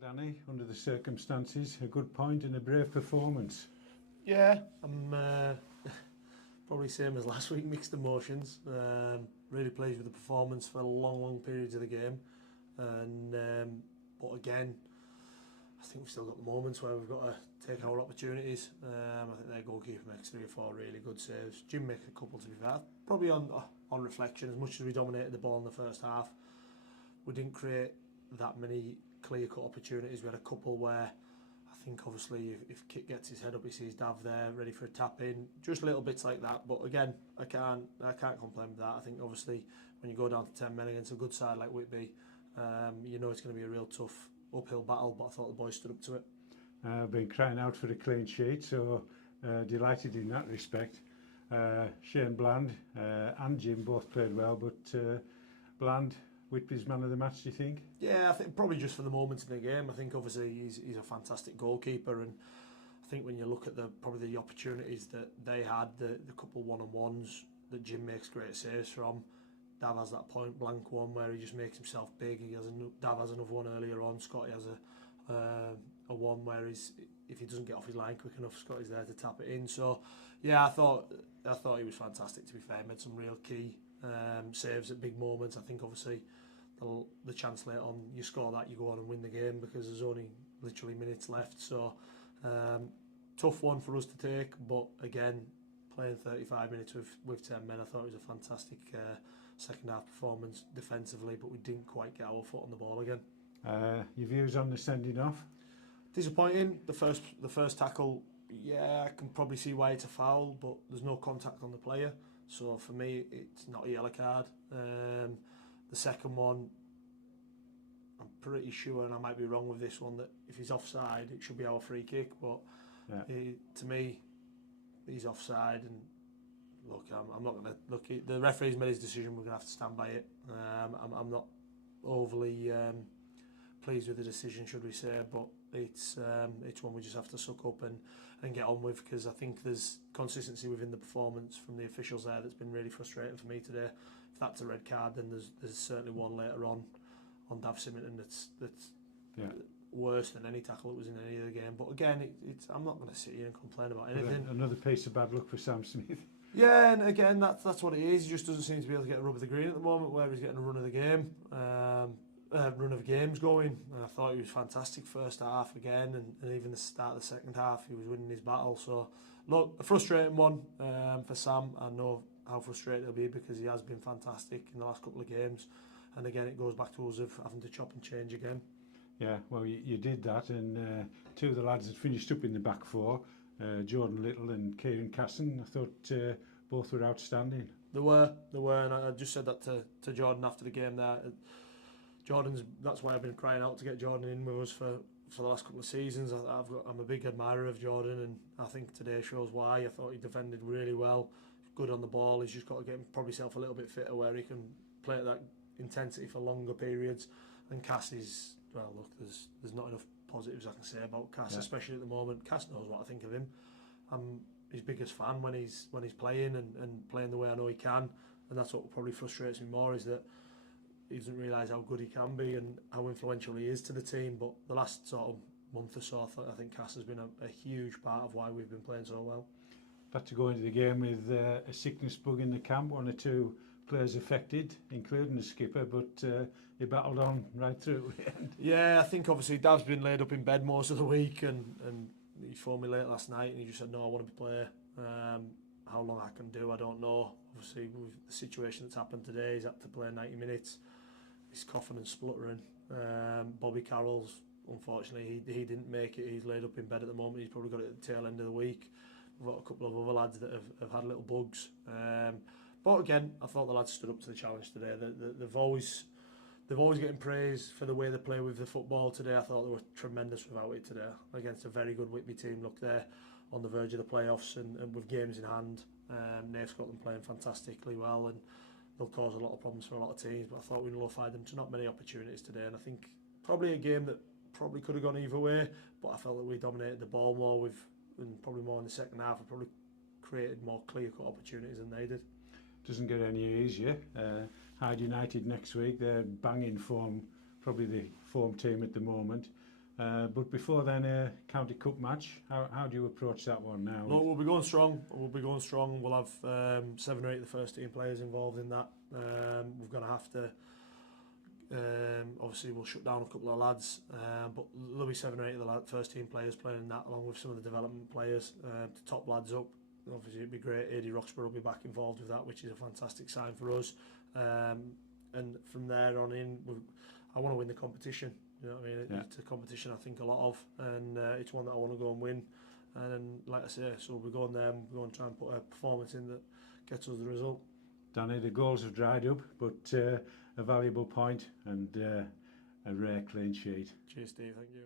Danny, under the circumstances, a good point and a brave performance. Yeah, I'm probably same as last week, mixed emotions. Really pleased with the performance for long periods of the game. But again, I think we've still got the moments where we've got to take our opportunities. I think their goalkeeper makes 3 or 4 really good saves. Jim makes a couple, to be fair. Probably on reflection, as much as we dominated the ball in the first half, we didn't create that many clear-cut opportunities. We had a couple where I think obviously if Kit gets his head up, he sees Dav there ready for a tap in, just little bits like that. But again, I can't complain with that. I think obviously when you go down to 10 men against a good side like Whitby, you know it's going to be a real tough uphill battle. But I thought the boys stood up to it. I've been crying out for a clean sheet, so delighted in that respect. Shane Bland and Jim both played well, but Bland, Whitby's man of the match, do you think? Yeah, I think probably just for the moments in the game. I think obviously he's a fantastic goalkeeper, and I think when you look at probably the opportunities that they had, the couple one-on-ones that Jim makes great saves from. Dav has that point blank one where he just makes himself big. Dav has another one earlier on. Scotty has a one where if he doesn't get off his line quick enough, Scotty's there to tap it in. So yeah, I thought he was fantastic, to be fair. He made some real key saves at big moments. I think obviously the chance later on, you score that, you go on and win the game because there's only literally minutes left. So tough one for us to take, but again, playing 35 minutes with 10 men, I thought it was a fantastic second half performance defensively, but we didn't quite get our foot on the ball again. Your views on the sending off? Disappointing. The first tackle, yeah, I can probably see why it's a foul, but there's no contact on the player, so for me it's not a yellow card. The second one, I'm pretty sure, and I might be wrong with this one, that if he's offside it should be our free kick, but yeah. To me he's offside, and look, I'm not going to look. The referee's made his decision. We're going to have to stand by it. I'm not overly pleased with the decision, should we say, but it's one we just have to suck up and get on with, because I think there's consistency within the performance from the officials there that's been really frustrating for me today. If that's a red card, then there's certainly one later on Dav Simington that's worse than any tackle that was in any other game. But again, I'm not going to sit here and complain about anything. Another piece of bad luck for Sam Smith. Yeah, and again, that's what it is. He just doesn't seem to be able to get a rub of the green at the moment, where he's getting a run of the game, run of games going. And I thought he was fantastic first half again, and even the start of the second half, he was winning his battle. So, look, a frustrating one for Sam. I know how frustrated he'll be because he has been fantastic in the last couple of games. And again, it goes back to us of having to chop and change again. Yeah, well, you did that, and 2 of the lads had finished up in the back 4. Jordan Little and Kieran Casson, I thought both were outstanding. They were, and I just said that to Jordan after the game there. That's why I've been crying out to get Jordan in with us for the last couple of seasons. I'm a big admirer of Jordan, and I think today shows why. I thought he defended really well, good on the ball. He's just got to get probably himself a little bit fitter where he can play at that intensity for longer periods. And Cass is, well, look, there's not enough positives I can say about Cass, especially at the moment. Cass knows what I think of him. I'm his biggest fan when he's playing and playing the way I know he can, and that's what probably frustrates me more, is that he doesn't realise how good he can be and how influential he is to the team. But the last sort of month or so, I think Cass has been a huge part of why we've been playing so well. Had to go into the game with a sickness bug in the camp, 1 or 2 players affected, including the skipper, but he battled on right through the end. Yeah, I think obviously Dav's been laid up in bed most of the week, and he phoned me late last night and he just said, no, I want to play. How long I can do, I don't know. Obviously with the situation that's happened today, he's had to play 90 minutes. He's coughing and spluttering. Bobby Carroll's, unfortunately, he didn't make it. He's laid up in bed at the moment. He's probably got it at the tail end of the week. We've got a couple of other lads that have had little bugs. But again, I thought the lads stood up to the challenge today. They've always getting praise for the way they play with the football today. I thought they were tremendous without it today against a very good Whitby team. Look, they're on the verge of the playoffs and with games in hand. They've got them playing fantastically well, and they'll cause a lot of problems for a lot of teams. But I thought we nullified them to not many opportunities today, and I think probably a game that probably could have gone either way. But I felt that we dominated the ball more and probably more in the second half. We probably created more clear-cut opportunities than they did. Doesn't get any easier. Hyde United next week, they're banging form, probably the form team at the moment. But before then, a County Cup match. How do you approach that one now? Look, we'll be going strong. We'll have 7 or 8 of the first team players involved in that. We're going to have to. Obviously, we'll shut down a couple of lads, but there'll be 7 or 8 of the first team players playing in that, along with some of the development players to top lads up. Obviously, it'd be great. AD Roxburgh will be back involved with that, which is a fantastic sign for us. And from there on in, I want to win the competition. You know what I mean? Yeah. It's a competition I think a lot of, and it's one that I want to go and win. And like I say, so we'll be going there and we'll go and try and put a performance in that gets us the result. Danny, the goals have dried up, but a valuable point and a rare clean sheet. Cheers, Steve. Thank you.